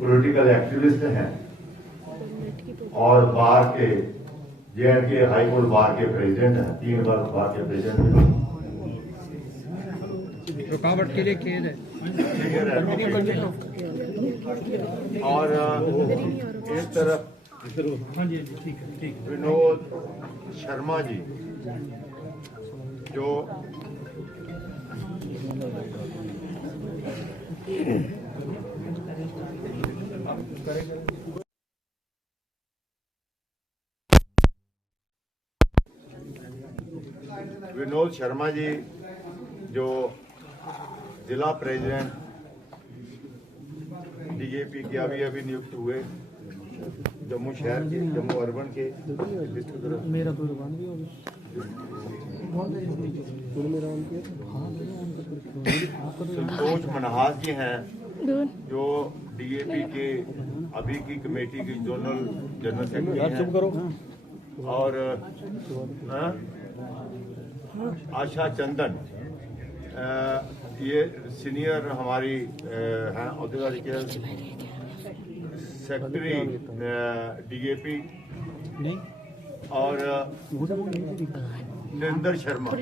Political activist हैं और बार के J&K हाई कोर्ट बार के प्रेसिडेंट हैं, 3 बार बार के प्रेसिडेंट हैं। रुकावट के लिए खेद है और एक तरफ विनोद शर्मा जी जो विनोद शर्मा जी जो जिला प्रेसिडेंट DJP के अभी नियुक्त हुए जम्मू शहर के, जम्मू अर्बन के। मेरा तो दुकान भी होगी संतोष मनहास जी हैं जो DAP के अभी की कमेटी की जोनल जनरल सेक्रेटरी हैं। और आशा चंदन ये सीनियर हमारी हैं औहदेदार के सेक्रेटरी DAP। और नरेंद्र शर्मा ये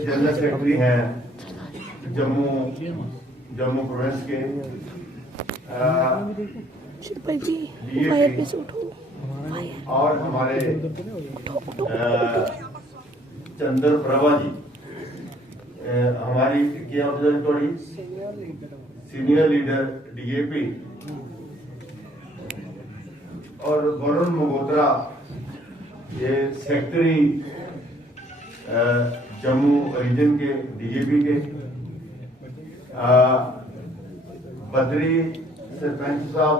जनरल सेक्रेटरी हैं जम्मू प्रोविंस के। और हमारे चंद्र प्रभा जी हमारी क्या थोड़ी सीनियर लीडर DAP। और वरुण मगोत्रा ये सेक्रेटरी जम्मू रीजन के DJP के। बद्री सरपंच साहब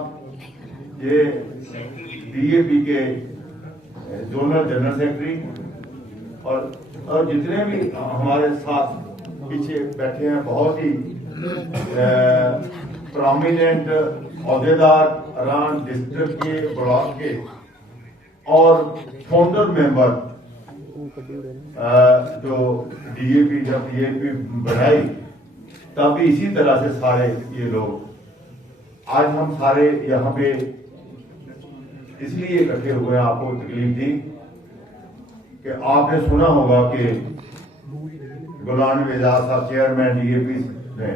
ये DAP के जोनल जनरल सेक्रेटरी। और जितने भी हमारे साथ पीछे बैठे हैं बहुत ही प्रोमिनेंट औहदेदार रान डिस्ट्रिक्ट के, ब्लॉक के और फाउंडर मेंबर जो DAP जब DAP बढ़ाई तब इसी तरह से सारे ये लोग आज हम सारे यहाँ पे इसलिए इकट्ठे हुए हैं। आपको तकलीफ दी कि आपने सुना होगा कि गुलाम नबी आजाद साहब चेयरमैन DAP में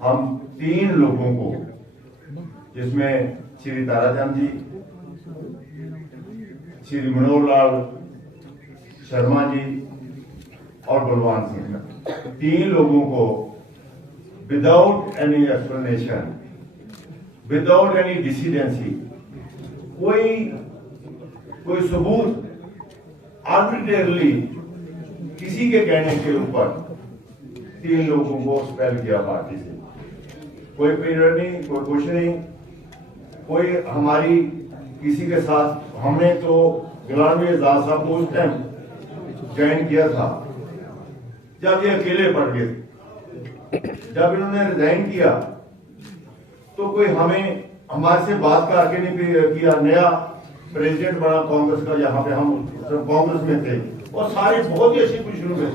हम 3 लोगों को, जिसमें श्री ताराचंद जी, श्री मनोहर लाल शर्मा जी और बलवान सिंह, 3 लोगों को without any explanation, without any dissidence, कोई सबूत, आर्बिट्रेरली किसी के कहने के ऊपर 3 लोगों को एक्सपेल किया पार्टी से। कोई पीरियड नहीं, कोई कुछ नहीं, कोई हमारी किसी के साथ। हमने तो गुलाम नबी आजाद साहब को उस टाइम ज्वाइन किया था जब ये अकेले पड़ गए। जब इन्होंने रिजाइन किया तो कोई हमारे से बात करके नहीं किया। नया प्रेसिडेंट बना कांग्रेस का, यहाँ पे हम सब कांग्रेस में थे और सारे बहुत ही अच्छी पोजीशनों में थे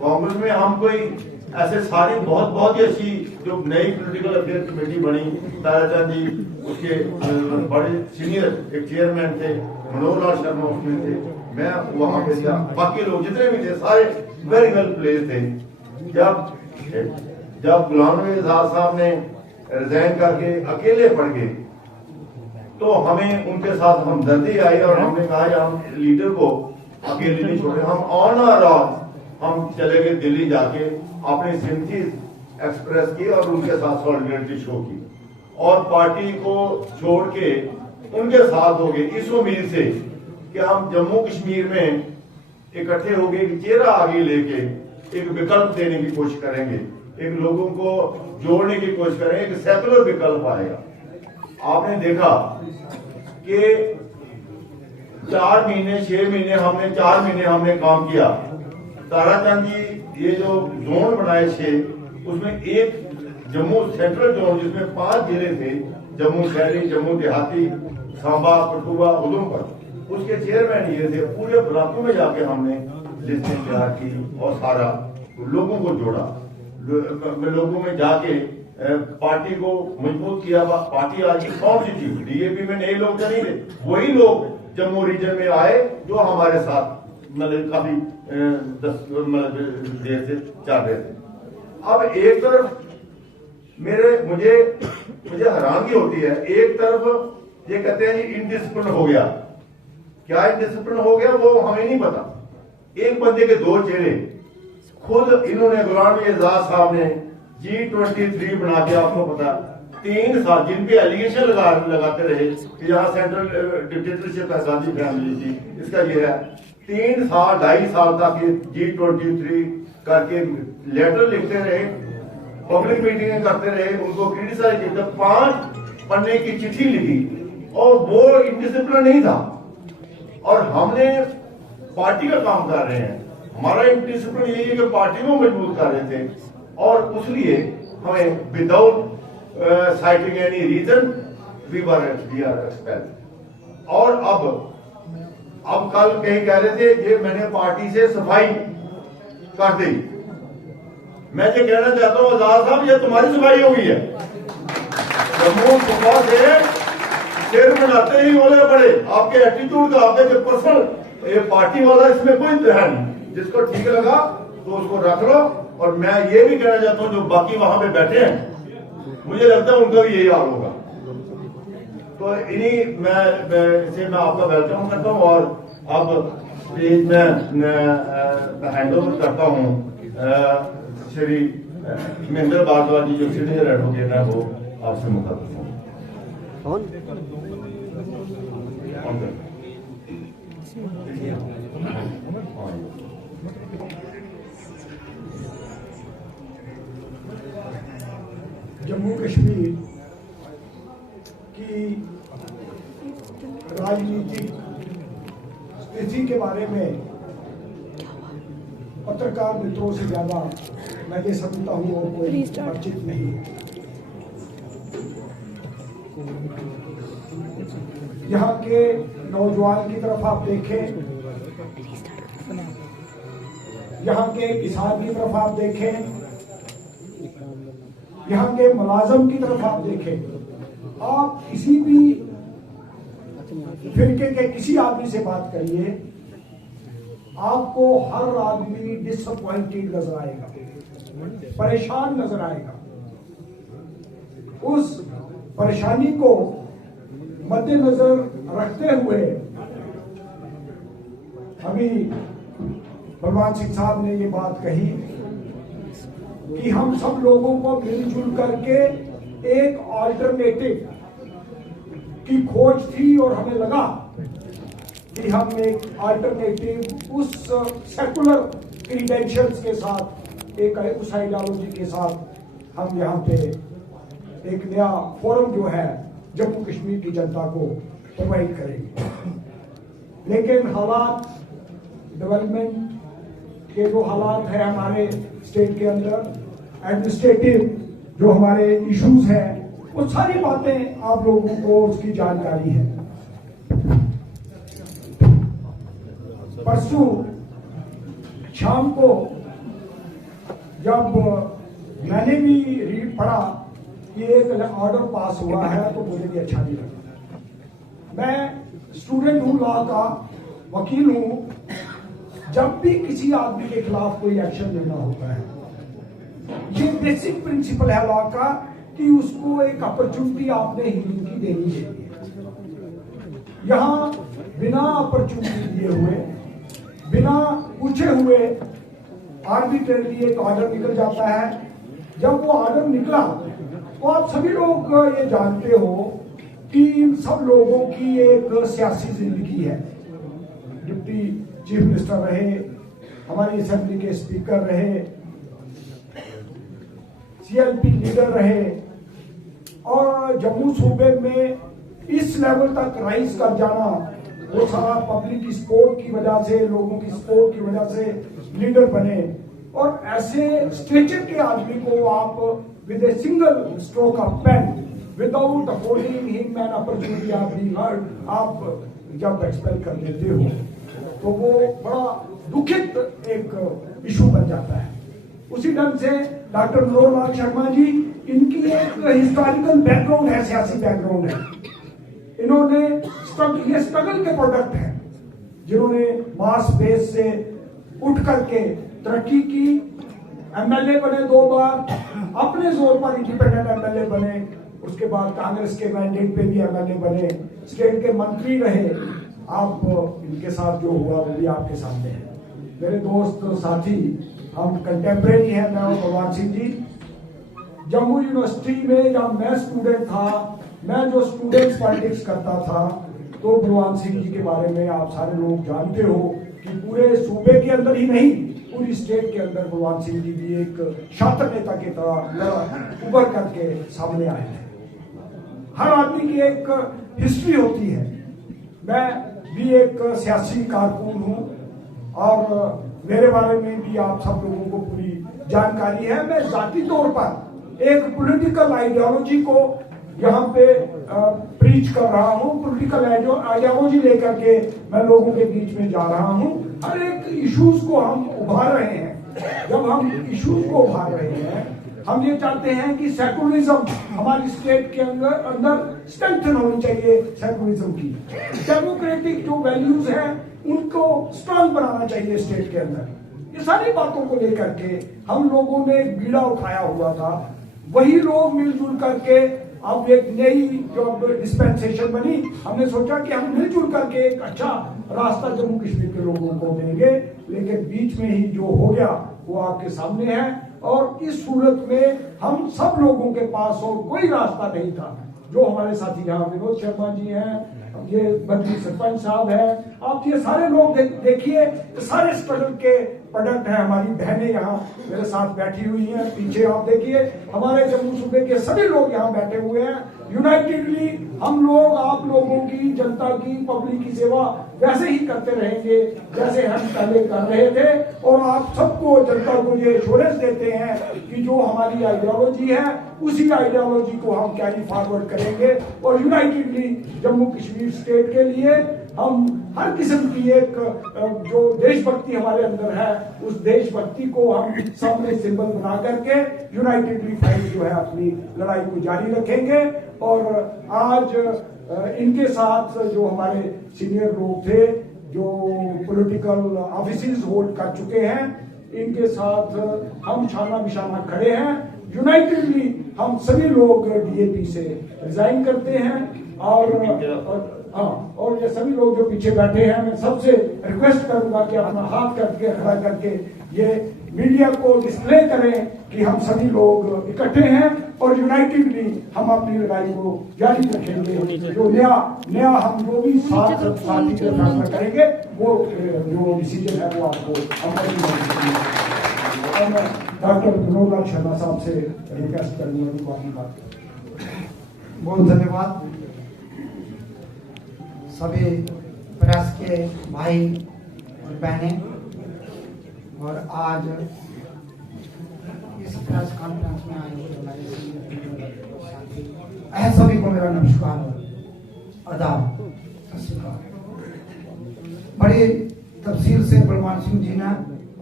कांग्रेस में। हम कोई ऐसे सारी बहुत ही अच्छी जो नई पॉलिटिकल अफेयर कमेटी बनी, ताराचंद जी उसके बड़े सीनियर एक चेयरमैन थे, मनोहर लाल शर्मा उसमें थे, मैं वहां पे था, बाकी लोग जितने भी थे सारे वेरी वेल प्लेस थे। जब गुलाम नबी आजाद साहब ने रिजाइन करके अकेले पड़ गए तो हमें उनके साथ हमदर्दी आई और हमने कहा हम लीडर को अकेले नहीं छोड़े। हम ऑन और ऑफ हम चले गए दिल्ली, जाके अपनी सिंपथी एक्सप्रेस की और उनके साथ सॉलिडेरिटी शो की और पार्टी को छोड़ के उनके साथ हो गए इस उम्मीद से कि हम जम्मू कश्मीर में इकट्ठे हो गए, चेहरा आगे लेके एक विकल्प देने की कोशिश करेंगे, एक लोगों को जोड़ने की कोशिश करेंगे, एक सेकुलर विकल्प आएगा। आपने देखा कि 4 महीने 6 महीने हमने 4 महीने हमने काम किया। ताराचंद जी ये जो जोन बनाए 6, उसमें एक जम्मू सेंट्रल जोन जिसमें 5 जिले थे, जम्मू शहरी, जम्मू देहाती, सांबा, कठुआ, उधमपुर, उसके चेयरमैन ये थे। पूरे ब्लॉकों में जाके हमने लिस्टें तैयार की और सारा लोगों को जोड़ा, लोगों में जाके पार्टी को मजबूत किया। पार्टी आज की कौन सी थी? डीएपी में नए लोग तो नहीं थे, वही लोग जम्मू रीजन में आए जो हमारे साथ मतलब काफी 10 मतलब देर से चल रहे थे। अब एक तरफ मुझे हैरानगी होती है, एक तरफ ये कहते हैं इनडिसिप्लिन हो गया। क्या इनडिसिप्लिन हो गया वो हमें नहीं पता। एक बंदे के दो चेहरे, खुद इन्होंने गुलाम एजाज साहब ने G23 बना के, आपको पता 3 साल जिन पे एलिगेशन लगाते रहे कि यहाँ सेंट्रल डिक्टेटरशिप है, गांधी फैमिली की, इसका ये है 3 साल 2.5 साल तक ये G23 करके लेटर लिखते रहे, पब्लिक मीटिंगें करते रहे, उनको क्रिटिसाइज करते, 5 पन्ने की चिट्ठी लिखी और वो इनडिसिप्लिन नहीं था। और हमने पार्टी का काम कर रहे हैं, हमारा इनडिसिप्लिन यही है कि पार्टी को मजबूत कर रहे थे और उसलिए हमें without citing any reason we are expelled. और अब कल कहीं कह रहे थे ये मैंने पार्टी से सफाई कर दी। मैं ये कहना चाहता हूं आजाद साहब, ये तुम्हारी सफाई हो गई है। जम्मू सुबह से सिर बनाते ही बोले पड़े, आपके एटीट्यूड का, आपके जो पर्सनल ये पार्टी वाला, इसमें कोई है नहीं। जिसको ठीक लगा तो उसको रख लो। और मैं ये भी कहना चाहता हूं जो बाकी वहां पे बैठे हैं, मुझे लगता है उनका भी यही हाल होगा। तो इन्हीं मैं आपका वेलकम करता हूं और अब प्लीज मैं हैंड ओवर करता हूं श्री महेंद्र भारद्वाज जी जो सीनियर एडवोकेट है, वो आपसे मुखातिब हों। जम्मू कश्मीर की राजनीतिक स्थिति के बारे में पत्रकार मित्रों से ज्यादा मैं ये समझता हूँ और कोई परिचित नहीं है। यहाँ के नौजवान की तरफ आप देखें, यहाँ के किसान की तरफ आप देखें, यहाँ के मुलाजम की तरफ आप देखें, आप किसी भी फिरके के किसी आदमी से बात करिए, आपको हर आदमी डिसअपॉइंटेड नजर आएगा, परेशान नजर आएगा। उस परेशानी को मद्देनजर रखते हुए अभी भगवान सिंह साहब ने ये बात कही कि हम सब लोगों को मिलजुल करके एक ऑल्टरनेटिव की खोज थी और हमें लगा कि हम एक ऑल्टरनेटिव उस सेकुलर क्रीडेंशियल्स के साथ, एक उस आइडियोलॉजी के साथ हम यहाँ पे एक नया फोरम जो है जम्मू कश्मीर की जनता को प्रोवाइड करेंगे। लेकिन हालात, डेवलपमेंट के जो हालात है हमारे स्टेट के अंदर, एडमिनिस्ट्रेटिव जो हमारे इश्यूज हैं, वो सारी बातें आप लोगों को उसकी जानकारी है। परसों शाम को जब मैंने भी रीड पढ़ा कि एक ऑर्डर पास हुआ है तो मुझे भी अच्छा नहीं लगा। मैं स्टूडेंट हूं, लॉ का वकील हूं। जब भी किसी आदमी के खिलाफ कोई एक्शन लेना होता है, ये बेसिक प्रिंसिपल है लॉ का कि उसको एक अपॉर्चुनिटी आपने हीलिंग की देनी चाहिए। यहां बिना अपॉर्चुनिटी दिए हुए, बिना पूछे हुए आर्बिट्रेरली एक ऑर्डर निकल जाता है। जब वो ऑर्डर निकला तो आप सभी लोग ये जानते हो कि इन सब लोगों की एक सियासी जिंदगी है। डिप्टी चीफ मिनिस्टर रहे, हमारी असेंबली के स्पीकर रहे, सीएलपी लीडर रहे, और जम्मू सूबे में इस लेवल तक राइज कर जाना वो सारा पब्लिक सपोर्ट की वजह से, लोगों की सपोर्ट की वजह से लीडर बने। और ऐसे स्टेचर के आदमी को आप with a single stroke of pen, without affording him an opportunity of being heard, आप जब एक्सपेल कर देते हो तो वो बड़ा दुखित एक इशू बन जाता है। उसी ढंग से डॉक्टर मनोहर लाल शर्मा जी, इनकी एक हिस्टोरिकल बैकग्राउंड है, सियासी बैकग्राउंड है। इन्होंने ये स्ट्रगल के प्रोडक्ट हैं, जिन्होंने मास बेस से उठ करके तरक्की की, एमएलए बने 2 बार, अपने जोर पर इंडिपेंडेंट एमएलए बने, उसके बाद कांग्रेस के मैंडेट पे भी एमएलए बने, स्टेट के मंत्री रहे। आप इनके साथ जो हुआ वो भी आपके सामने है। मेरे दोस्त साथी, हम कंटेम्परेरी हैं, मैं और भगवान सिंह जी। जम्मू यूनिवर्सिटी में जब मैं स्टूडेंट था, मैं जो स्टूडेंट्स पॉलिटिक्स करता था, तो भगवान सिंह जी के बारे में आप सारे लोग जानते हो कि पूरे सूबे के अंदर ही नहीं, पूरी स्टेट के अंदर भगवान सिंह जी भी एक शातिर नेता की तरह उभर करके सामने आए हैं। हर आदमी की एक हिस्ट्री होती है। मैं भी एक सियासी कारकुन हूं और मेरे बारे में भी आप सब लोगों को पूरी जानकारी है। मैं जाती तौर पर एक पॉलिटिकल आइडियोलॉजी को यहाँ पे प्रीच कर रहा हूँ, पॉलिटिकल आइडियोलॉजी लेकर के मैं लोगों के बीच में जा रहा हूँ। हर एक इश्यूज को हम उभार रहे हैं। जब हम इश्यूज को उभार रहे हैं, हम ये चाहते हैं कि सेकुलरिज्म हमारी स्टेट के अंदर स्ट्रेंथन होनी चाहिए। सेकुलरिज्म की डेमोक्रेटिक जो वैल्यूज हैं उनको स्ट्रांग बनाना चाहिए स्टेट के अंदर। ये सारी बातों को लेकर के हम लोगों ने बीड़ा उठाया हुआ था। वही लोग मिलजुल करके अब एक नई जो डिस्पेंसेशन बनी, हमने सोचा कि हम मिलजुल करके एक अच्छा रास्ता जम्मू कश्मीर के लोगों को देंगे। लेकिन बीच में ही जो हो गया वो आपके सामने है, और इस सूरत में हम सब लोगों के पास और कोई रास्ता नहीं था। जो हमारे साथी यहाँ विनोद शर्मा जी हैं, ये बद्री सरपंच साहब है, आप ये सारे लोग देखिए, सारे स्ट्रगल के प्रोडक्ट है। हमारी बहनें यहाँ मेरे साथ बैठी हुई हैं, पीछे आप देखिए हमारे जम्मू सूबे के सभी लोग यहाँ बैठे हुए हैं। यूनाइटेडली हम लोग आप लोगों की, जनता की, पब्लिक की सेवा वैसे ही करते रहेंगे जैसे हम पहले कर रहे थे। और आप सबको, जनता को ये एश्योरेंस देते हैं कि जो हमारी आइडियोलॉजी है उसी आइडियोलॉजी को हम कैरी फॉरवर्ड करेंगे। और यूनाइटेडली जम्मू कश्मीर स्टेट के लिए हम हर किस्म की एक जो देशभक्ति हमारे अंदर है, उस देशभक्ति को हम सामने सिंबल बना करके यूनाइटेडली फाइट जो है अपनी लड़ाई को जारी रखेंगे। और आज इनके साथ जो हमारे सीनियर लोग थे, जो पॉलिटिकल ऑफिसेज होल्ड कर चुके हैं, इनके साथ हम शाना बिशाना खड़े हैं। यूनाइटेडली हम सभी लोग डीएपी से रिजाइन करते हैं। और ये सभी लोग जो पीछे बैठे हैं, मैं सबसे रिक्वेस्ट करूंगा कि अपना हाथ करके खड़ा करके ये मीडिया को डिस्प्ले करें कि हम सभी लोग इकट्ठे हैं और यूनाइटेडली हम अपनी लड़ाई को जारी रखेंगे। जो नया हम जो भी साथी के फैसला करेंगे, वो जो डिसीजन है वो आपको डॉक्टर मनोहर लाल शर्मा साहब से रिक्वेस्ट करूंगा। बहुत धन्यवाद सभी प्रेस के भाई और बहनें, और आज इस प्रेस कॉन्फ्रेंस में आए हुए हमारे साथी सभी को मेरा नमस्कार और आदाब, सत श्री अकाल। बड़ी तफसील से बलवान सिंह जी ने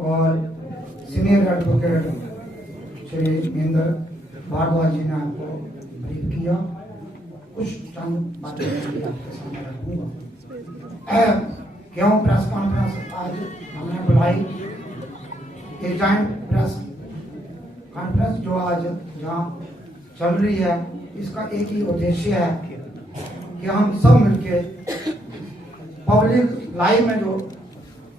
और सीनियर एडवोकेट श्री महेंद्र भारद्वाज जी ने आपको ब्रीफ किया। कुछ चंद बातें आपके सामने रखूंगा। क्यों प्रेस कॉन्फ्रेंस आज हमने बुलाई, ये जॉइंट प्रेस कॉन्फ्रेंस जो आज जहाँ चल रही है, इसका एक ही उद्देश्य है कि हम सब मिलके पब्लिक लाइफ में जो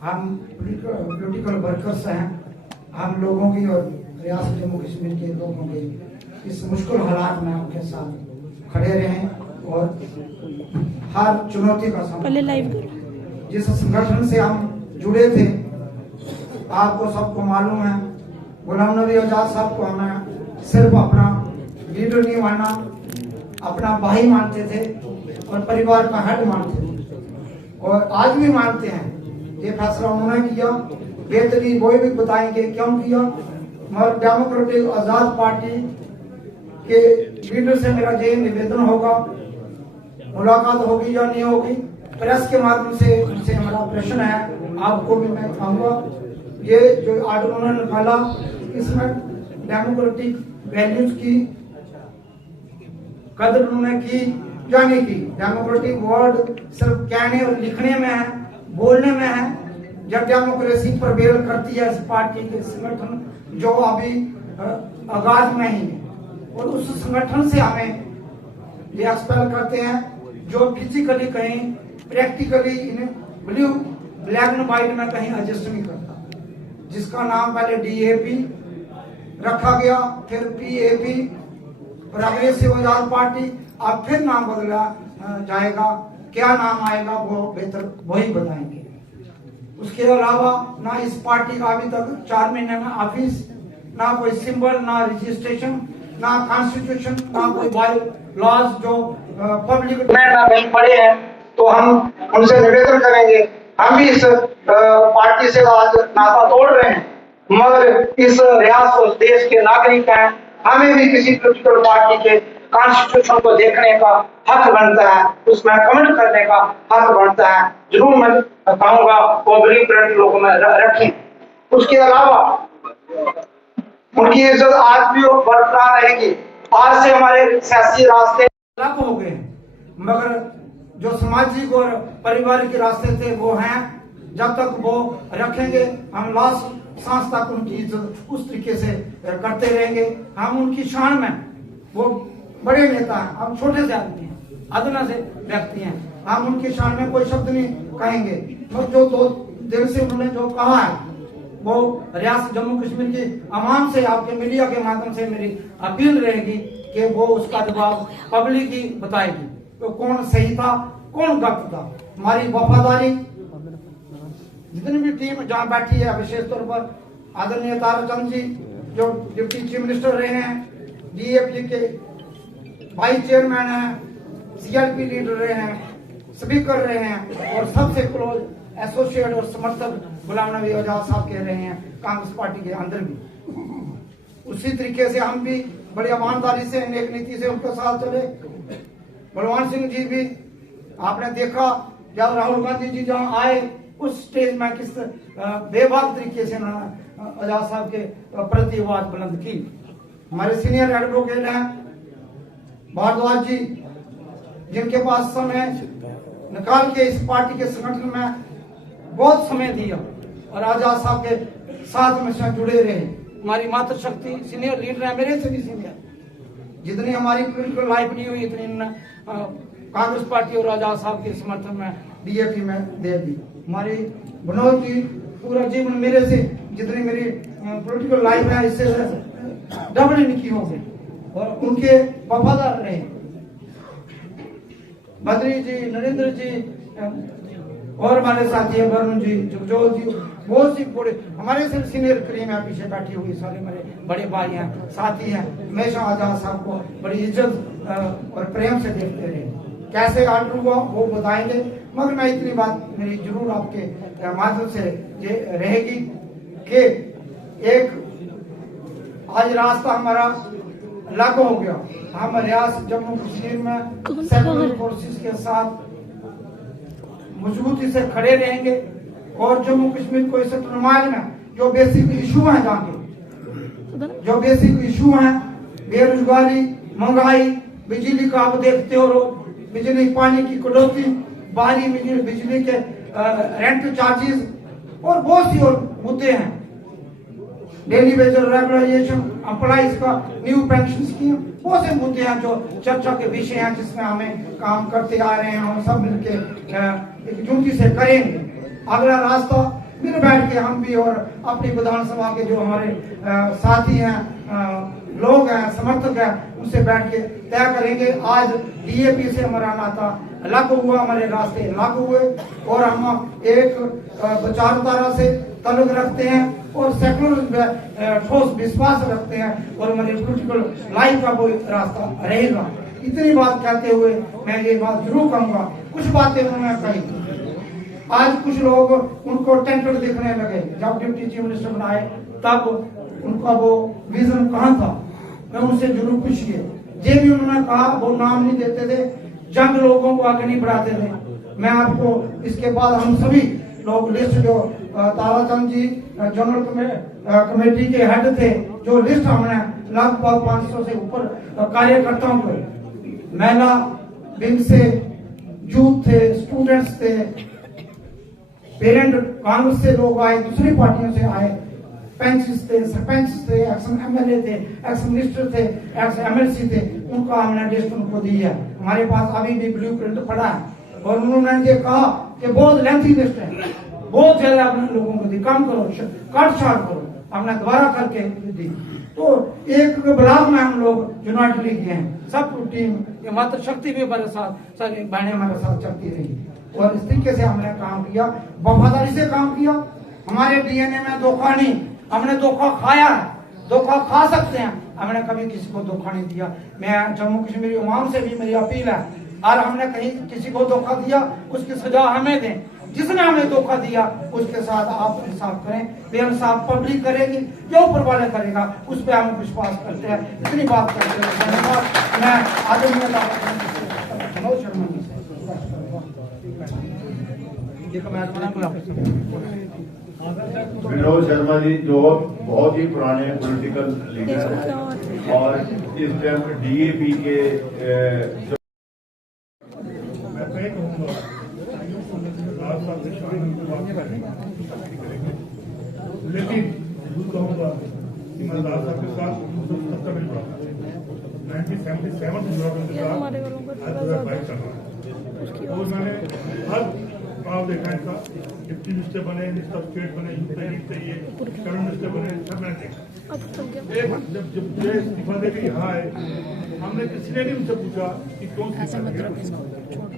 हम पॉलिटिकल वर्कर्स हैं, हम लोगों की और रियासत जम्मू कश्मीर के लोगों के इस मुश्किल हालात में उनके साथ खड़े रहें और हर चुनौती का सामना। जिस संगठन से हम जुड़े थे, आपको सबको मालूम है, गुलाम नबी आजाद साहब को हमें सिर्फ अपना लीडर नहीं मानना, अपना भाई मानते थे और परिवार का हेड मानते थे, और आज भी मानते हैं। ये फैसला उन्होंने किया, बेहतरीन वो भी बताएंगे क्यों किया। मगर डेमोक्रेटिक आजाद पार्टी के लीडर से मेरा यही निवेदन होगा, मुलाकात होगी या नहीं होगी, प्रेस के माध्यम से उनसे हमारा प्रश्न है आपको भी मैं कहूँगा, ये जो ऑर्डर उन्होंने निकाला इसमें डेमोक्रेटिक वैल्यूज की कदर उन्होंने की या नहीं की। डेमोक्रेटिक वर्ड सिर्फ कहने और लिखने में है, बोलने में है। जब डेमोक्रेसी प्रिवेल करती है इस पार्टी के संगठन जो अभी आगाज में ही है, और उस संगठन से हमें ये एक्सपेल करते हैं जो फिजिकली कहीं practically in blue black and white में कहीं एडजस्ट नहीं करता, जिसका नाम पहले डीएपी रखा गया, फिर पीएपी, प्रोग्रेसिव आजाद पार्टी, अब फिर नाम बदला जाएगा। क्या नाम आएगा वो बेहतर वही बताएंगे। उसके अलावा ना इस पार्टी का अभी तक 4 महीने में ऑफिस, ना कोई सिंबल, ना रजिस्ट्रेशन, ना कॉन्स्टिट्यूशन, ना कोई बाय लॉज जो पब्लिक में ना कहीं पड़े हैं, तो हम उनसे निवेदन करेंगे। हम भी इस पार्टी से आज नाता तोड़ रहे हैं, मगर इस रियासत और देश के नागरिक हैं, हमें भी किसी पॉलिटिकल पार्टी के कॉन्स्टिट्यूशन को देखने का हक बनता है, उसमें कमेंट करने का हक बनता है। जरूर मैं कहूँगा वो गरीब प्रिंट लोगों में रखें। उसके अलावा उनकी इज्जत आज भी बरकरार रहेगी। आज से हमारे सियासी रास्ते अलग हो गए, मगर जो सामाजिक और पारिवारिक के रास्ते थे वो हैं। जब तक वो रखेंगे, हम लास्ट सांस तक उनकी इज्जत उस तरीके से करते रहेंगे। हम उनकी शान में, वो बड़े नेता हैं, हम छोटे से आदमी हैं, अदना से व्यक्ति हैं, हम उनकी शान में कोई शब्द नहीं कहेंगे। मगर जो 2 दिन से उन्होंने जो कहा है, वो रियासत जम्मू कश्मीर की आवाम से, आपके मीडिया के माध्यम से मेरी अपील रहेगी कि वो उसका जवाब पब्लिक ही बताएगी, तो कौन सही था, कौन गलत था। हमारी वफादारी जितनी भी टीम जहाँ बैठी है, विशेष तौर पर आदरणीय ताराचंद जी जो डिप्टी चीफ मिनिस्टर रहे हैं, डीएपी के वाइस चेयरमैन हैं, सीएलपी लीडर रहे हैं, स्पीकर रहे हैं, और सबसे क्लोज एसोसिएट और समर्थक गुलाम नबी आजाद साहब कह रहे हैं कांग्रेस पार्टी के अंदर भी। उसी तरीके से हम भी बड़ी ईमानदारी से, नेक नीति से उनके साथ चले। बलवान सिंह जी भी आपने देखा, जब राहुल गांधी जी जहाँ आए उस स्टेज में किस बेबाक तरीके से आजाद साहब के प्रति आवाज बुलंद की। हमारे सीनियर एडवोकेट हैं भारद्वाज जी, जिनके पास समय निकाल के इस पार्टी के संगठन में बहुत समय दिया और आजाद साहब के साथ में से जुड़े रहे। हमारी मातृ शक्ति सीनियर लीडर है, मेरे से भी सीनियर। जितनी हमारी पॉलिटिकल लाइफ नहीं हुई, इतनी कांग्रेस पार्टी और आजाद साहब के समर्थन में डीएपी में दे दी। हमारी विनोद जी पूरा जीवन मेरे से, जितनी मेरी पॉलिटिकल लाइफ है, इससे डबल इनकी हो गई और उनके वफादार रहे। बद्री जी, नरेंद्र जी और हमारे साथी है वरुण जी, जगजोत जी, बहुत सी पूरे हमारे से सीनियर करीम है, पीछे बैठी हुई सारे हमारे बड़े भाई हैं, साथी हैं। हमेशा आजाद साहब को बड़ी इज्जत और प्रेम से देखते रहे। कैसे ऑर्डर हुआ वो बताएंगे, मगर मैं इतनी बात मेरी जरूर आपके माध्यम से ये रहेगी कि एक आज रास्ता हमारा अलग हो गया। हम रियासत जम्मू कश्मीर में सेक्युलर फोर्सेस के साथ मजबूती से खड़े रहेंगे और जम्मू कश्मीर को इस टर्माइल में जो बेसिक इशू है, जहाँ के जो बेसिक इशू है, बेरोजगारी, महंगाई, बिजली का आप देखते हो रोज, बिजली पानी की कटौती, बाहरी बिजली के रेंट चार्जेस और बहुत सी और मुद्दे हैं। डेली वेज रेगुलराइजेशन, अप्लाइज का न्यू पेंशन स्कीम, बहुत से मुद्दे हैं जो चर्चा के विषय हैं, जिसमें हमें काम करते आ रहे हैं। हम सब मिलकर एकजुटी से करेंगे। अगला रास्ता मिल बैठ के हम भी और अपनी विधानसभा के जो हमारे साथी हैं, लोग हैं, समर्थक हैं, उनसे बैठ के तय करेंगे। आज डीएपी से हमारा नाता अलग हुआ, हमारे रास्ते अलग हुए और हम एक विचारधारा से ताल्लुक रखते हैं और सेकुलर ठोस विश्वास रखते हैं और हमारी पॉलिटिकल लाइफ का कोई रास्ता रहेगा। इतनी बात कहते हुए मैं ये बात जरूर कहूंगा, कुछ बातें उन्होंने कही। आज कुछ लोग उनको टेंटेड दिखने लगे, जब डिप्टी चीफ मिनिस्टर बनाए तब उनका वो विजन कहाँ था, मैं उनसे जरूर पूछिए। ये भी उन्होंने कहा वो नाम नहीं देते थे, जंग लोगों को आगे नहीं बढ़ाते थे। मैं आपको इसके बाद हम सभी लोग लिस्ट जो ताराचंद जी जनरल कमेटी के हेड थे, जो लिस्ट हमने लगभग 500 से ऊपर कार्यकर्ताओं को, महिला विंग से यूथ थे, स्टूडेंट्स थे, पेरेंट कांग्रेस से लोग आए, दूसरी पार्टियों से आए, पंच थे, सरपंच थे, एक्स एमएलए थे, एक्स मिनिस्टर थे, एक्स एमएलसी थे, उनका हमने लिस्ट उनको दी है। हमारे पास अभी भी ब्लूप्रिंट पड़ा है और उन्होंने ये कहा कि बहुत लेंथी लिस्ट है, बहुत ज्यादा अपने लोगों को दी, कम करो, काट छाट करो, हमने दोबारा करके दी। तो एक ब्लॉक में हम लोग यूनाइटली किए हैं, सब टीम, ये मात्र शक्ति भी हमारे साथ, सारी बहनें हमारे साथ चलती रही और इस तरीके से हमने काम किया, वफादारी से काम किया। हमारे डीएनए में धोखा नहीं, हमने धोखा खाया है, धोखा खा सकते हैं, हमने कभी किसी को धोखा नहीं दिया। मैं जम्मू कश्मीर इमाम से भी मेरी अपील है, और हमने कहीं किसी को धोखा दिया उसकी सजा हमें दें, जिसने हमें धोखा दिया उसके साथ आप इंसाफ करें, बेइंसाफ पब्लिक करेगी, जो ऊपर वाले करेगा उस पर हम विश्वास करते हैं। इतनी बात करते हैं, धन्यवाद। मैं आदरणीय मनोज शर्मा जी से विनोद शर्मा जी जो बहुत ही पुराने पॉलिटिकल लीडर हैं और इस टाइम डीएपी के लेकिन कहूँगा कि मैं लाल साहब के साथ 1970 में जुड़ा था, 1977 में जुड़ा उनके साथ, आज 2022 चल रहा है। और मैंने हर आप देखा इनका डिप्टी मिनिस्टर बने, मिनिस्टर ऑफ स्टेट बने, चाहिए कर्नल मिनिस्टर बने, सब मैंने देखा। एक जब ये इस्तीफा देकर यहाँ आए, हमने किसी ने नहीं उनसे पूछा कि क्यों इस्तीफा दिया।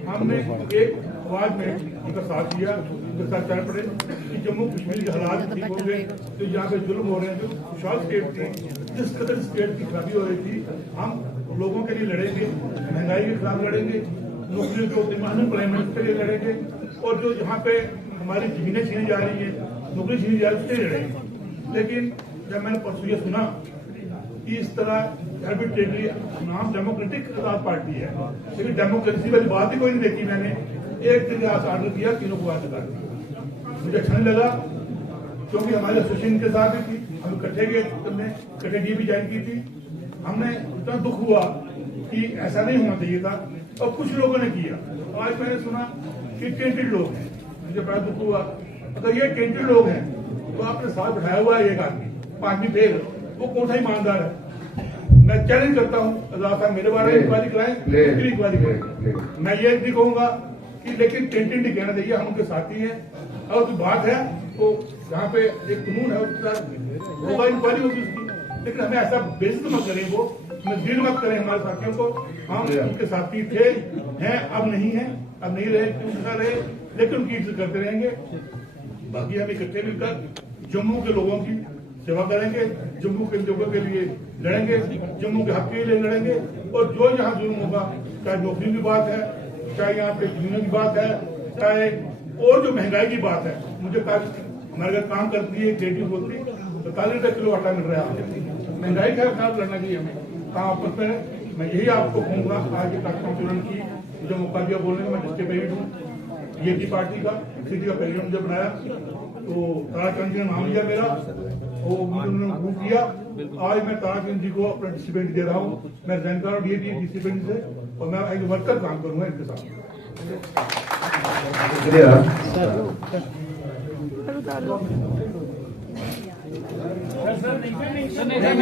हमने एक आवाज में उनका साथ दिया, उनके साथ चल पड़े कि जम्मू कश्मीर के हालात ठीक हो गए, तो यहाँ पे जुल्म हो रहे हैं, जो खुशहाल स्टेट थी, जिस कदर स्टेट की खराबी हो रही थी, हम लोगों के लिए लड़ेंगे, महंगाई के खिलाफ लड़ेंगे, नौकरियों के अनएम्प्लॉयमेंट के लिए लड़ेंगे, और जो यहाँ पे हमारी जमीनें छीनी जा रही है, नौकरी छीनी जा रही है, उसके लिए लड़ेंगे। लेकिन जब मैंने परसों ये सुना कि इस तरह आर्बिट्रेटली नाम डेमोक्रेटिक पार्टी है, लेकिन डेमोक्रेसी वाली बात ही कोई नहीं देखी। मैंने एक दिन आर्डर किया, तीनों को निकाल दिया। मुझे अच्छा नहीं लगा, क्योंकि हमारे एसोसिएशन के साथ भी थी, हम इकट्ठे गए, इकट्ठे डी भी ज्वाइन की थी। हमने इतना दुख हुआ कि ऐसा नहीं होना चाहिए था, और कुछ लोगों ने किया। आज मैंने सुना कि टेंटेड लोग हैं, मुझे बड़ा दुख हुआ। अगर ये टेंटेड लोग हैं तो आपने साथ बैठाया हुआ है एक आदमी, 5वीं फेल, वो कौन सा ईमानदार है? मैं चैलेंज करता हूँ, अल्लाह साहब मेरे बारे में इंक्वायरी कराएं, फिर इंक्वायरी करें। मैं ये भी कहूंगा कि लेकिन टेंटेड नहीं कहना चाहिए, हम उनके साथी हैं, और कोई बात है तो यहाँ पे एक कानून है, उसका होगा, इंक्वायरी होगी उसकी, लेकिन हमें ऐसा बेइज्जत मत करें, वो मजबूर मत करें हमारे साथियों को। हम उनके साथी थे, हैं, अब नहीं है, अब नहीं रहे, क्यों रहे, लेकिन उनकी इज्जत करते रहेंगे। बाकी हम इकट्ठे मिलकर जम्मू के लोगों की सेवा करेंगे, जम्मू के लोगों के लिए लड़ेंगे, जम्मू के हक के लिए लड़ेंगे, और जो यहाँ जुल्म होगा, चाहे नौकरी की बात है, चाहे यहाँ पे जमीनों की बात है, चाहे और जो महंगाई की बात है। मुझे हमारे घर काम करती है क्रिएटिव होती, तो 40 रुपये किलो आटा मिल रहा है, महंगाई के खिलाफ लड़ना चाहिए हमें, काम आपस में। मैं यही आपको कहूँगा, आज ये कार्यक्रम चुनने की मुझे मौका दिया बोलने का, मैं डिस्ट्रिक्ट प्रेसिडेंट हूँ बीजेपी पार्टी का, सिटी का प्रेसिडेंट मुझे बनाया, तो ताराचंद जी ने नाम लिया मेरा, वो मुझे उन्होंने अप्रूव किया। आज मैं ताराचंद जी को अपना डिस्ट्रिक्ट दे रहा हूँ, मैं रिजाइन कर रहा हूँ डिस्ट्रिक्ट से, और मैं एक वर्कर काम करूंगा इनके साथ।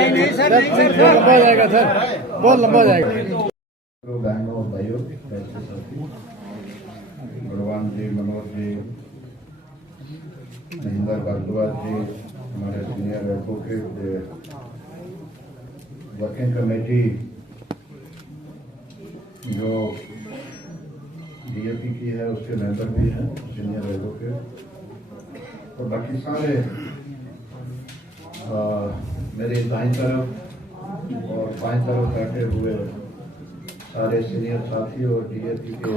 नहीं सर, लंबा जाएगा सर, बहुत लंबा जाएगा। बहनों और भाइयों, भगवान जी, मनोज जी, महेंद्र भारद्वाज जी, हमारे सीनियर एडवोकेट, वर्किंग कमेटी जो डीएपी की है उसके मेंबर भी हैं, सीनियर एडवोकेट, और बाकी सारे मेरे दाईं तरफ और बाईं तरफ बैठे हुए सारे सीनियर साथी और डीएपी के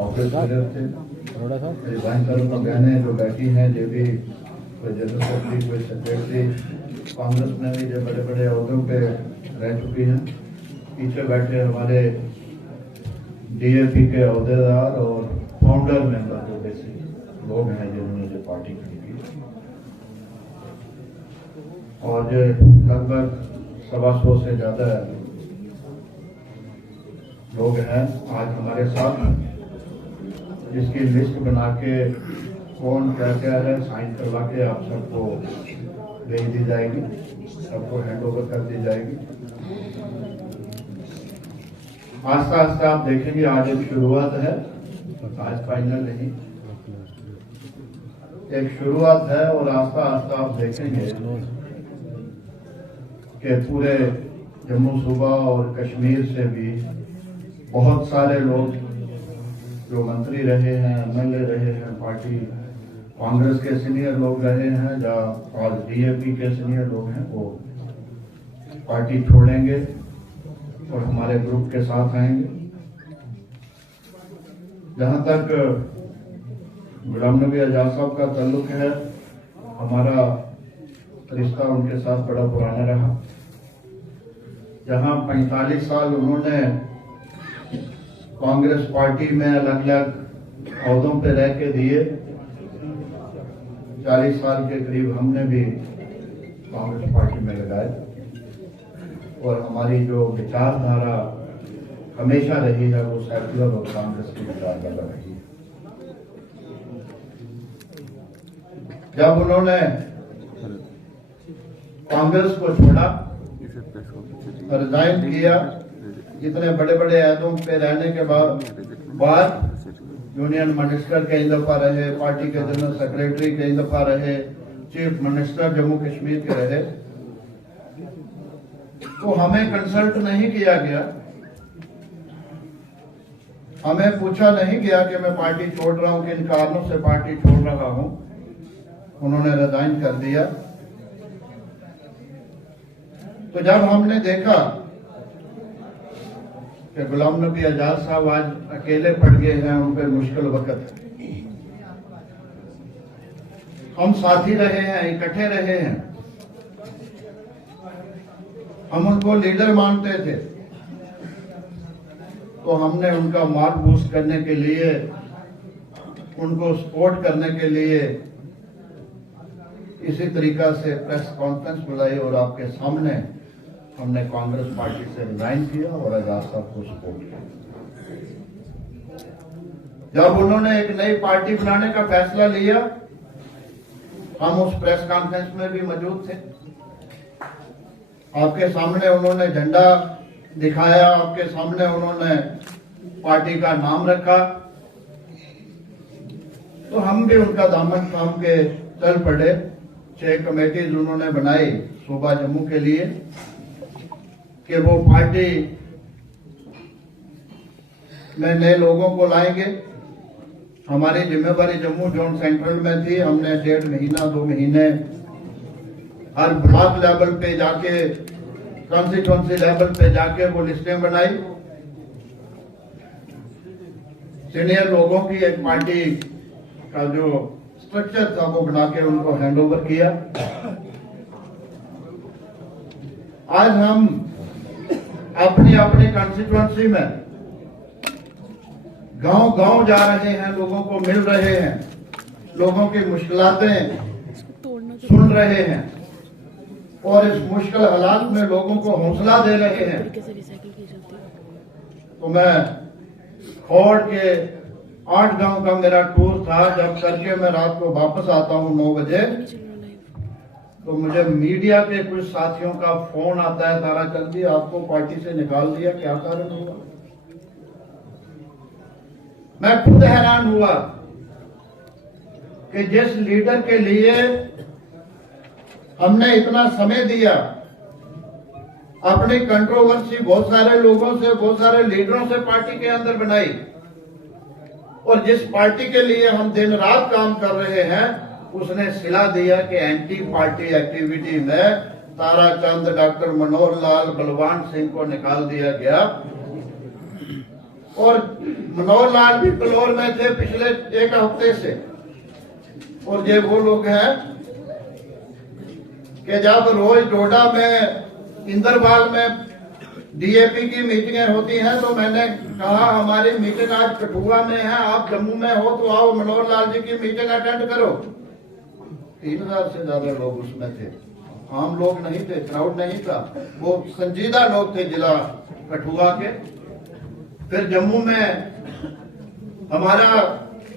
ऑफिस लीडर थे। मेरी बाईं तरफ में बहनें जो बैठी हैं, जो भी कोई जनरल सेक्रेटरी, कोई सेक्रेटरी, कांग्रेस में भी जो बड़े बड़े अहदों पे रह चुकी हैं। पीछे बैठे हमारे डीएपी के अहदेदार और फाउंडर मेंबर जो बेसिक लोग हैं जिन्होंने जो पार्टी खड़ी की और जो लगभग 125 से ज्यादा लोग हैं आज हमारे साथ, जिसकी लिस्ट बना के कौन क्या क्या है साइन करवा के आप सबको भेज दी जाएगी, सबको हैंड ओवर कर दी जाएगी। आस्ता आस्ता आप देखेंगे, आज एक शुरुआत है, आज फाइनल नहीं, एक शुरुआत है और आस्ता आस्ता आप देखेंगे कि पूरे जम्मू सूबा और कश्मीर से भी बहुत सारे लोग जो मंत्री रहे हैं, एमएलए रहे हैं, पार्टी कांग्रेस के सीनियर लोग रहे हैं या आज डीएपी के सीनियर लोग हैं, वो पार्टी छोड़ेंगे और हमारे ग्रुप के साथ आएंगे। जहां तक गुलाम नबी आजाद साहब का ताल्लुक है, हमारा रिश्ता उनके साथ बड़ा पुराना रहा। जहां 45 साल उन्होंने कांग्रेस पार्टी में अलग अलग अहदों पे रह के दिए, 40 साल के करीब हमने भी कांग्रेस पार्टी में लगाए और हमारी जो विचारधारा हमेशा रही है वो सेक्युलर और कांग्रेस की विचारधारा रही है। जब उन्होंने कांग्रेस को छोड़ा, रिजाइन किया, इतने बड़े बड़े अहदों पे रहने के बाद यूनियन मिनिस्टर कई दफा रहे, पार्टी के जनरल सेक्रेटरी कई दफा रहे, चीफ मिनिस्टर जम्मू कश्मीर के रहे, तो हमें कंसल्ट नहीं किया गया, हमें पूछा नहीं गया कि मैं पार्टी छोड़ रहा हूं, किन कारणों से पार्टी छोड़ रहा हूं। उन्होंने रिजाइन कर दिया। तो जब हमने देखा कि गुलाम नबी आजाद साहब आज अकेले पड़ गए हैं, उन पर मुश्किल वक्त है, हम साथी रहे हैं, इकट्ठे रहे हैं, हम उनको लीडर मानते थे, तो हमने उनका मार्ग बूस्ट करने के लिए, उनको सपोर्ट करने के लिए इसी तरीका से प्रेस कॉन्फ्रेंस बुलाई और आपके सामने हमने कांग्रेस पार्टी से रिजाइन किया और आजाद साहब को सपोर्ट किया। जब उन्होंने एक नई पार्टी बनाने का फैसला लिया, हम उस प्रेस कॉन्फ्रेंस में भी मौजूद थे। आपके सामने उन्होंने झंडा दिखाया, आपके सामने उन्होंने पार्टी का नाम रखा, तो हम भी उनका दामन थाम के चल पड़े। 6 कमेटीज उन्होंने बनाई सूबा जम्मू के लिए कि वो पार्टी में नए लोगों को लाएंगे। हमारी जिम्मेवारी जम्मू जोन सेंट्रल में थी, हमने 1.5 महीना 2 महीने हर ब्लॉक लेवल पे जाके, कॉन्स्टिट्यूंसी लेवल पे जाके वो लिस्टें बनाई, सीनियर लोगों की एक पार्टी का जो स्ट्रक्चर था वो बना के उनको हैंड ओवर किया। आज हम अपनी अपनी कॉन्स्टिट्यूंसी में गांव गांव जा रहे हैं, लोगों को मिल रहे हैं, लोगों की मुश्किलातें सुन रहे हैं और इस मुश्किल हालात में लोगों को हौसला दे रहे हैं। तो मैं खोड़ के 8 गांव का मेरा टूर था, जब करके मैं रात को वापस आता हूं 9 बजे, तो मुझे मीडिया के कुछ साथियों का फोन आता है, ताराचंद जी आपको पार्टी से निकाल दिया, क्या कारण हुआ? मैं खुद हैरान हुआ कि जिस लीडर के लिए हमने इतना समय दिया, अपनी कंट्रोवर्सी बहुत सारे लोगों से, बहुत सारे लीडरों से पार्टी के अंदर बनाई, और जिस पार्टी के लिए हम दिन रात काम कर रहे हैं, उसने सिला दिया कि एंटी पार्टी एक्टिविटी में ताराचंद, डॉक्टर मनोहर लाल, बलवान सिंह को निकाल दिया गया। और मनोहर लाल भी बलौर में थे पिछले 1 हफ्ते से। और ये वो लोग हैं कि जब रोज डोडा में, इंदरवाल में डीएपी की मीटिंगें होती हैं तो मैंने कहा हमारी मीटिंग आज कठुआ में है, आप जम्मू में हो तो आओ मनोहर लाल जी की मीटिंग अटेंड करो। 3000 से ज्यादा लोग उसमें थे, आम लोग नहीं थे, क्राउड नहीं था, वो संजीदा लोग थे जिला कठुआ के। फिर जम्मू में हमारा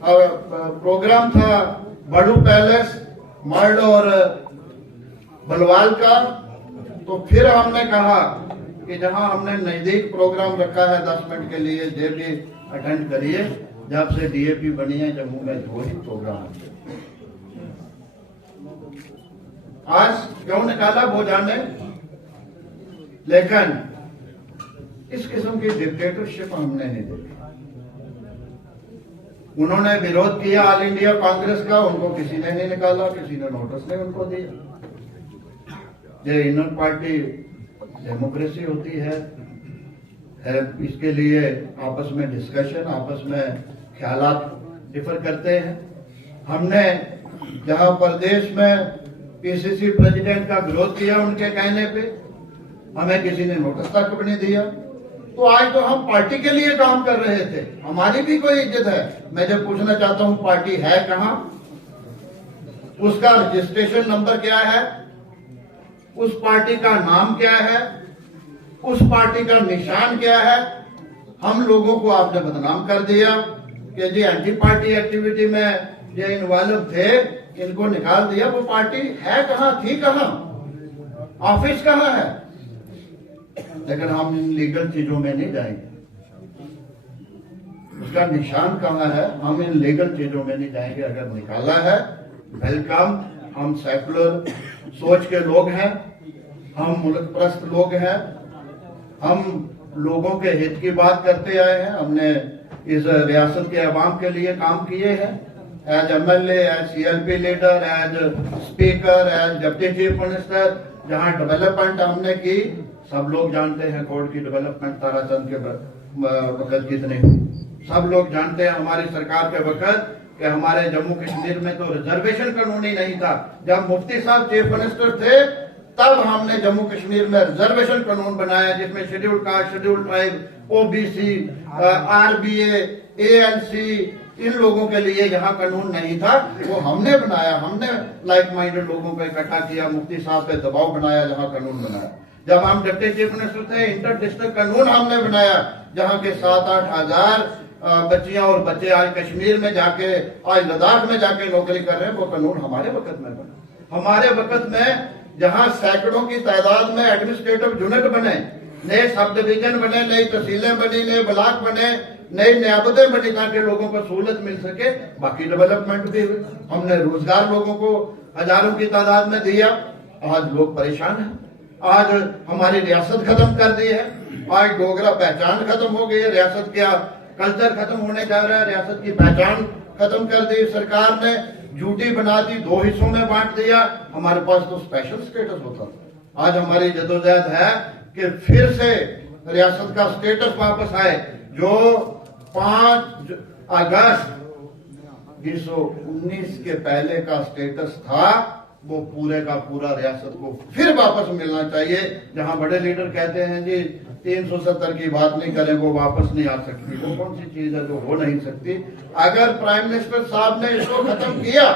प्रोग्राम था बड़ू पैलेस, मर्ड और बलवाल का। तो फिर हमने कहा कि जहां हमने नजदीक प्रोग्राम रखा है 10 मिनट के लिए, जे भी अटेंड करिए। जब से डीएपी बनी है जम्मू में 2 ही प्रोग्राम। आज क्यों निकाला वो जाने, लेकिन इस किस्म की डिक्टेटरशिप हमने नहीं देखी। उन्होंने विरोध किया ऑल इंडिया कांग्रेस का, उनको किसी ने नहीं निकाला, किसी ने नोटिस नहीं उनको दिया। ये इंडियन पार्टी डेमोक्रेसी होती है, इसके लिए आपस में डिस्कशन, आपस में ख्यालात डिफर करते हैं। हमने जहां प्रदेश में पीसीसी प्रेसिडेंट का विरोध किया उनके कहने पे, हमें किसी ने नोटिस तक भी नहीं दिया। तो आज तो हम पार्टी के लिए काम कर रहे थे, हमारी भी कोई इज्जत है। मैं जब पूछना चाहता हूं पार्टी है कहां, उसका रजिस्ट्रेशन नंबर क्या है, उस पार्टी का नाम क्या है, उस पार्टी का निशान क्या है। हम लोगों को आपने बदनाम कर दिया कि जी एंटी पार्टी एक्टिविटी में ये इन्वॉल्व थे, इनको निकाल दिया। वो पार्टी है कहां, थी कहां, ऑफिस कहां है। लेकिन हम इन लीगल चीजों में नहीं जाएंगे, उसका निशान कहां है, हम इन लीगल चीजों में नहीं जाएंगे। अगर निकाला है वेलकम, हम सेकुलर सोच के लोग हैं, हम मुल्क प्रस्त लोग हैं, हम लोगों के हित की बात करते आए हैं। हमने इस रियासत के अवाम के लिए काम किए हैं, as MLA, as CLP leader, as speaker, as deputy chief minister. जहां डेवलपमेंट हमने की, सब लोग जानते हैं कोर्ट की डेवलपमेंट ताराचंद के वक्त कितनी हुई, सब लोग जानते हैं। हमारी सरकार के वक्त कि हमारे जम्मू कश्मीर में तो रिजर्वेशन कानून ही नहीं था। जब मुफ्ती साहब चीफ मिनिस्टर थे तब हमने जम्मू कश्मीर में रिजर्वेशन कानून बनाया, जिसमें scheduled caste, scheduled tribe, OBC, RBA, ANC, इन लोगों के लिए यहाँ कानून नहीं था, वो हमने बनाया। हमने लाइक माइंडेड लोगों को इकट्ठा किया, मुफ्ती साहब पे दबाव बनाया, जहाँ कानून बनाया। जब हम डिप्टी चीफ मिनिस्टर थे, इंटर डिस्ट्रिक्ट कानून हमने बनाया, जहाँ के 7-8 हजार बच्चियां और बच्चे आज कश्मीर में जाके, आज लद्दाख में जाके नौकरी कर रहे हैं। वो कानून हमारे वक्त में बना। हमारे वक्त में जहां सैकड़ों की तादाद में एडमिनिस्ट्रेटिव यूनिट बने, नए सब डिवीजन बने, नई तहसीलें बनी, नए ब्लॉक बने, नई नियाबतें बनी, ताकि लोगों को सहूलत मिल सके। बाकी डेवलपमेंट भी हुई। हमने रोजगार लोगों को हजारों की तादाद में दिया। आज लोग परेशान हैं। आज हमारी रियासत खत्म कर दी है। आज डोगरा पहचान खत्म हो गई है, रियासत का कल्चर खत्म होने जा रहा है, रियासत की पहचान खत्म कर दी सरकार ने, ड्यूटी बना दी, 2 हिस्सों में बांट दिया। हमारे पास तो स्पेशल स्टेटस होता था। आज हमारी जदोजहद है कि फिर से रियासत का स्टेटस वापस आए। जो 5 अगस्त 1919 के पहले का स्टेटस था, वो पूरे का पूरा रियासत को फिर वापस मिलना चाहिए। जहां बड़े लीडर कहते हैं जी 370 की बात नहीं करें, वो वापस नहीं आ सकती। वो कौन सी चीज है जो हो नहीं सकती। अगर प्राइम मिनिस्टर साहब ने इसको खत्म किया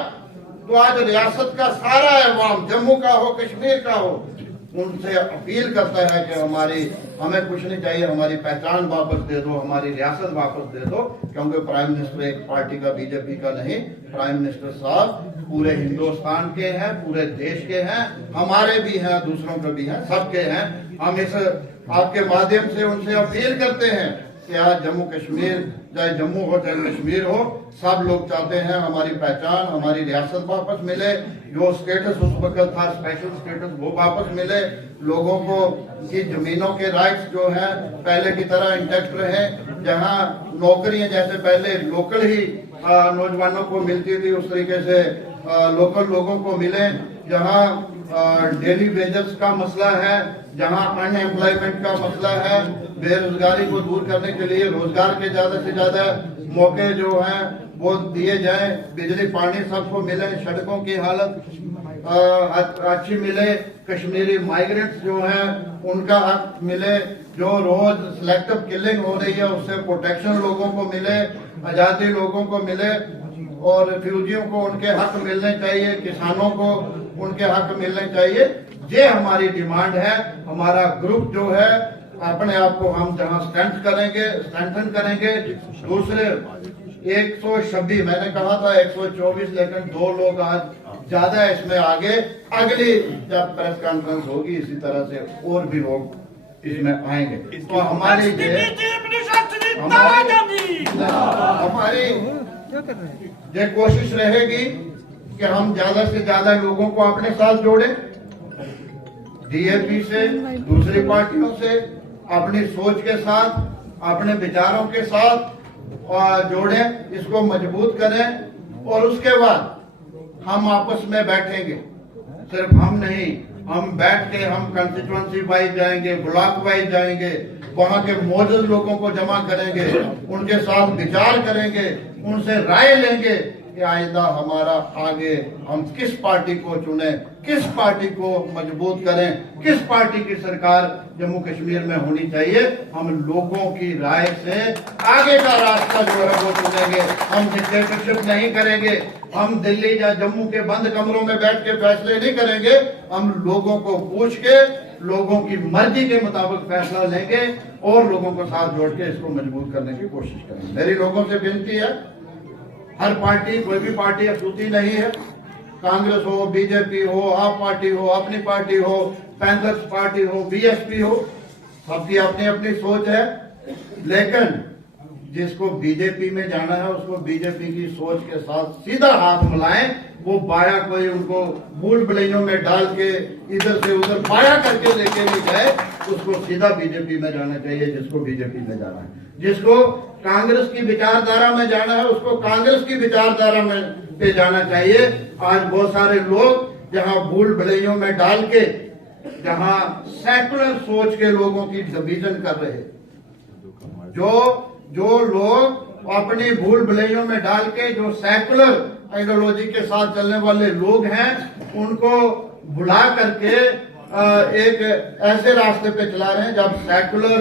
तो आज रियासत का सारा अवाम, जम्मू का हो, कश्मीर का हो, उनसे अपील करता है कि हमें कुछ नहीं चाहिए, हमारी पहचान वापस दे दो, हमारी रियासत वापस दे दो। क्योंकि प्राइम मिनिस्टर एक पार्टी का, बीजेपी का नहीं, प्राइम मिनिस्टर साहब पूरे हिंदुस्तान के हैं, पूरे देश के हैं, हमारे भी हैं, दूसरों के भी हैं, सबके हैं। हम इस आपके माध्यम से उनसे अपील करते हैं कि आज जम्मू कश्मीर, चाहे जम्मू हो चाहे कश्मीर हो, सब लोग चाहते हैं हमारी पहचान, हमारी रियासत वापस मिले। जो स्टेटस उस वक्त था, स्पेशल स्टेटस, वो वापस मिले। लोगों को की जमीनों के राइट्स जो हैं पहले की तरह इंटैक्ट रहे। जहां नौकरियां जैसे पहले लोकल ही नौजवानों को मिलती थी, उस तरीके से लोकल लोगों को मिले। जहां डेली वेजेस का मसला है, जहां अनएम्प्लॉयमेंट का मसला है, बेरोजगारी को दूर करने के लिए रोजगार के ज्यादा से ज्यादा मौके जो हैं वो दिए जाएं, बिजली पानी सबको मिले, सड़कों की हालत अच्छी मिले, कश्मीरी माइग्रेंट्स जो हैं उनका हक मिले, जो रोज सिलेक्टिव किलिंग हो रही है उससे प्रोटेक्शन लोगों को मिले, आजादी लोगों को मिले और रिफ्यूजियों को उनके हक मिलने चाहिए, किसानों को उनके हक मिलने चाहिए। ये हमारी डिमांड है। हमारा ग्रुप जो है अपने आप को हम जहां स्ट्रेंथन करेंगे। दूसरे 126 मैंने कहा था 124, लेकिन 2 लोग आज ज्यादा इसमें आगे, अगली जब प्रेस कॉन्फ्रेंस होगी इसी तरह से और भी लोग इसमें आएंगे। तो हमारी ये कोशिश रहेगी कि हम ज्यादा से ज्यादा लोगों को अपने साथ जोड़ें, डीएपी से, दूसरी पार्टियों से, अपनी सोच के साथ, अपने विचारों के साथ जोड़ें, इसको मजबूत करें और उसके बाद हम आपस में बैठेंगे। सिर्फ हम नहीं, हम बैठ के हम कंस्टिट्यूएंसी वाइज जाएंगे, ब्लॉक वाइज जाएंगे, वहां के मौजूद लोगों को जमा करेंगे, उनके साथ विचार करेंगे, उनसे राय लेंगे कि आइंदा हमारा आगे हम किस पार्टी को चुने, किस पार्टी को मजबूत करें, किस पार्टी की सरकार जम्मू कश्मीर में होनी चाहिए। हम लोगों की राय से आगे का रास्ता जो है वो चुनेंगे। हम डिक्टेटरशिप नहीं करेंगे, हम दिल्ली या जम्मू के बंद कमरों में बैठ के फैसले नहीं करेंगे। हम लोगों को पूछ के, लोगों की मर्जी के मुताबिक फैसला लेंगे और लोगों को साथ जोड़ के इसको मजबूत करने की कोशिश करेंगे। मेरी लोगों से विनती है, हर पार्टी, कोई भी पार्टी अछूती नहीं है, कांग्रेस हो, बीजेपी हो, आप पार्टी हो, अपनी पार्टी हो, पैंथर्स पार्टी हो, बीएसपी हो, सबकी अपनी अपनी सोच है। लेकिन जिसको बीजेपी में जाना है उसको बीजेपी की सोच के साथ सीधा हाथ मिलाएं। वो बाया कोई उनको भूल भुलैयों में डाल के इधर से उधर बाया करके लेके नहीं जाए, उसको सीधा बीजेपी में जाना चाहिए जिसको बीजेपी में जाना है। जिसको कांग्रेस की विचारधारा में जाना है उसको कांग्रेस की विचारधारा में पे जाना चाहिए। आज बहुत सारे लोग जहां भूल भुलैयों में डाल के, जहां सेकुलर सोच के लोगों की डिवीजन कर रहे, जो लोग अपनी भूल भुलैयों में डाल के जो सेकुलर आइडियोलॉजी के साथ चलने वाले लोग हैं उनको बुला करके एक ऐसे रास्ते पे चला रहे हैं जब सेकुलर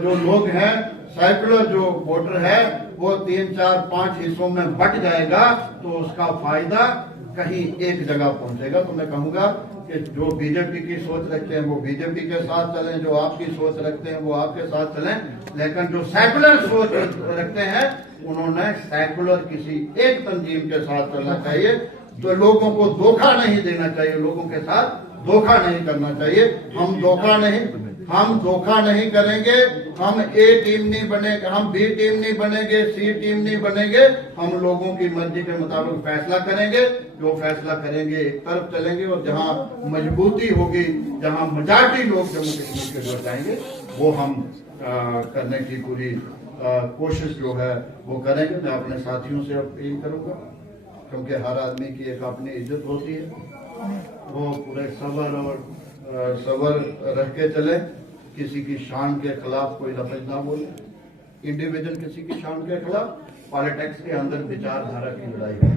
जो लोग हैं, सेकुलर जो वोटर है वो 3, 4, 5 हिस्सों में बट जाएगा तो उसका फायदा कहीं एक जगह पहुंचेगा। तो मैं कहूंगा कि जो बीजेपी की सोच रखते हैं वो बीजेपी के साथ चलें, जो आपकी सोच रखते हैं वो आपके साथ चलें, लेकिन जो सेकुलर सोच रखते हैं उन्होंने सेकुलर किसी एक तंजीम के साथ चलना चाहिए। तो लोगों को धोखा नहीं देना चाहिए, लोगों के साथ धोखा नहीं करना चाहिए। हम धोखा नहीं करेंगे। हम ए टीम नहीं बनेंगे, हम बी टीम नहीं बनेंगे, सी टीम नहीं बनेंगे। हम लोगों की मर्जी के मुताबिक फैसला करेंगे। जो फैसला करेंगे एक तरफ चलेंगे और जहां मजबूती होगी, जहां मेजॉरिटी लोग जम्मू कश्मीर के जुड़ जाएंगे वो हम करने की पूरी कोशिश जो है वो करेंगे। मैं अपने साथियों से अपील करूंगा, क्योंकि हर आदमी की एक अपनी इज्जत होती है, वो पूरे सबर रख के चले, किसी की शान के खिलाफ कोई लफ्ज ना बोले, इंडिविजुअल किसी की शान के खिलाफ। पॉलिटिक्स के अंदर विचारधारा की लड़ाई है,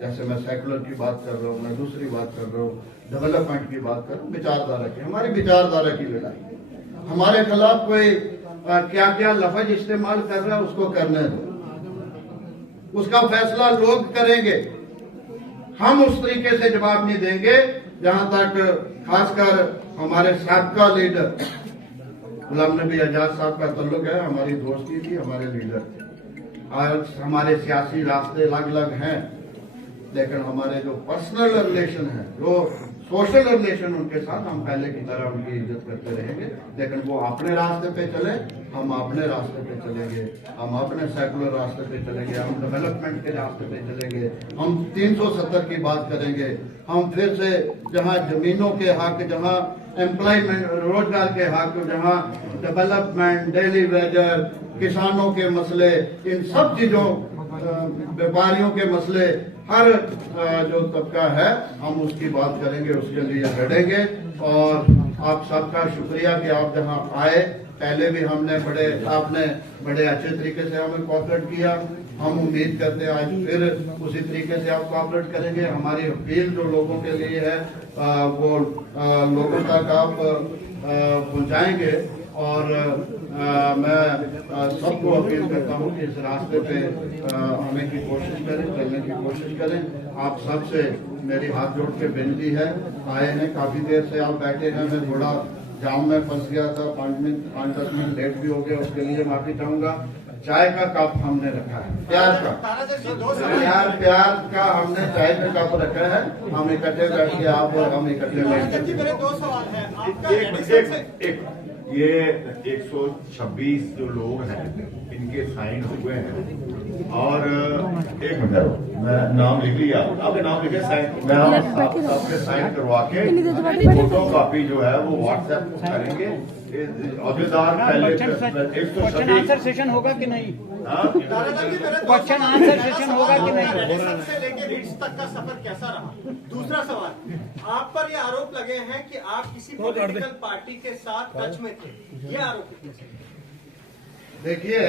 जैसे मैं सेकुलर की बात कर रहा हूँ, मैं दूसरी बात कर रहा हूँ, डेवलपमेंट की बात कर रहा हूँ, विचारधारा की, हमारी विचारधारा की लड़ाई। हमारे खिलाफ कोई क्या क्या लफ्ज इस्तेमाल कर रहा है उसको करने दो, उसका फैसला लोग करेंगे। हम उस तरीके से जवाब नहीं देंगे। जहां तक खासकर हमारे साबका लीडर गुलाम नबी आजाद साहब का ताल्लुक है, हमारी दोस्ती थी, हमारे लीडर थे। आज हमारे सियासी रास्ते अलग अलग हैं, लेकिन हमारे जो पर्सनल रिलेशन है, जो सोशल रिलेशन उनके साथ, हम पहले की तरह उनकी इज्जत करते रहेंगे। लेकिन वो अपने रास्ते पे चले, हम अपने रास्ते पे चलेंगे, हम अपने सेकुलर रास्ते पे चलेंगे, हम डेवलपमेंट के रास्ते पे चलेंगे, हम 370 की बात करेंगे, हम फिर से जहां जमीनों के हक, जहां एम्प्लॉयमेंट रोजगार के हक, जहां डेवलपमेंट, डेली वेजर, किसानों के मसले, इन सब चीजों, व्यापारियों के मसले, हर जो तबका है हम उसकी बात करेंगे, उसके लिए लड़ेंगे। और आप सबका शुक्रिया कि आप जहां आए। पहले भी आपने बड़े अच्छे तरीके से हमें कोऑपरेट किया। हम उम्मीद करते हैं आज फिर उसी तरीके से आप कोऑपरेट करेंगे। हमारी अपील जो लोगों के लिए है वो लोगों तक आप पहुंचाएंगे और मैं सबको अपील करता हूं कि इस रास्ते पे आने की कोशिश करें, चलने की कोशिश करें। आप सबसे मेरी हाथ जोड़ के विनती है, आए हैं काफी देर से आप बैठे हैं, मैं थोड़ा जाम में फंस गया था, 5-10 मिनट लेट भी हो गया, उसके लिए माफी चाहूंगा। चाय का कप हमने रखा है, प्यार का प्यार का हमने चाय का कप रखा है। हम इकट्ठे बैठ के आप और हम इकट्ठे बैठ के मेरे 2 सवाल है। एक ये 126 जो लोग हैं इनके साइन हुए हैं और एक मिनट मैं नाम लिख लिया, आपके नाम लिखे साइन, मैं आपने साइन करवा के फोटो कॉपी जो है वो व्हाट्सएप करेंगे। अहदेदार पहले क्वेश्चन आंसर सेशन होगा कि नहीं? क्वेश्चन आंसर सेशन होगा कि नहीं? से लेके रिट्स तक का सफर कैसा रहा? दूसरा सवाल, आप पर ये आरोप लगे हैं कि आप किसी पॉलिटिकल पार्टी के साथ टच में थे, ये आरोप देखिए